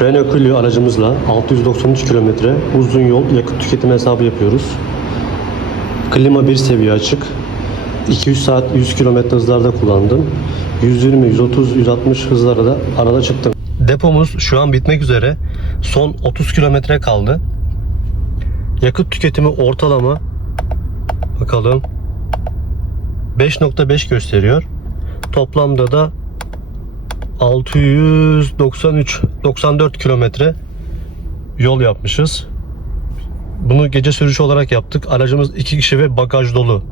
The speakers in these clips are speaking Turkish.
Renault Clio aracımızla 693 kilometre uzun yol yakıt tüketimi hesabı yapıyoruz. Klima bir seviye açık. 200 saat 100 kilometre hızlarda kullandım. 120, 130, 160 hızlara da arada çıktım. Depomuz şu an bitmek üzere. Son 30 kilometre kaldı. Yakıt tüketimi ortalama bakalım 5.5 gösteriyor. Toplamda da 693 94 kilometre yol yapmışız. Bunu gece sürüşü olarak yaptık. Aracımız iki kişi ve bagaj dolu.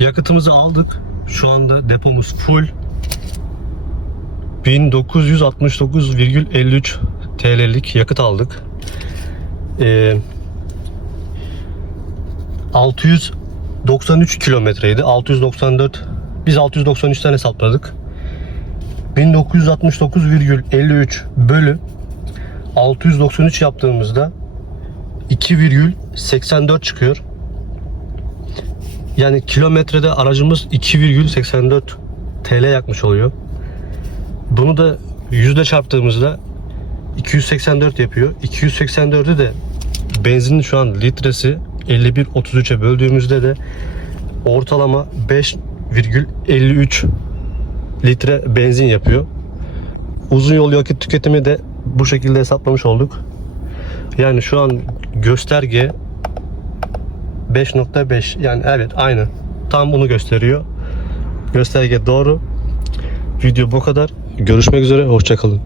Yakıtımızı aldık. Şu anda depomuz full. 1969,53 TL'lik yakıt aldık. Ee, 693 kilometreydi. 694 biz 693'ten hesapladık. 1969,53 bölü 693 yaptığımızda 2,84 çıkıyor. Yani kilometrede aracımız 2,84 TL yakmış oluyor. Bunu da yüzde çarptığımızda 284 yapıyor. 284'ü de benzinin şu an litresi 51.33'e böldüğümüzde de ortalama 5,53 litre benzin yapıyor. Uzun yol yakıt tüketimi de bu şekilde hesaplamış olduk. Yani şu an gösterge 5.5 yani evet aynı. Tam bunu gösteriyor. Gösterge doğru. Video bu kadar. Görüşmek üzere. Hoşçakalın.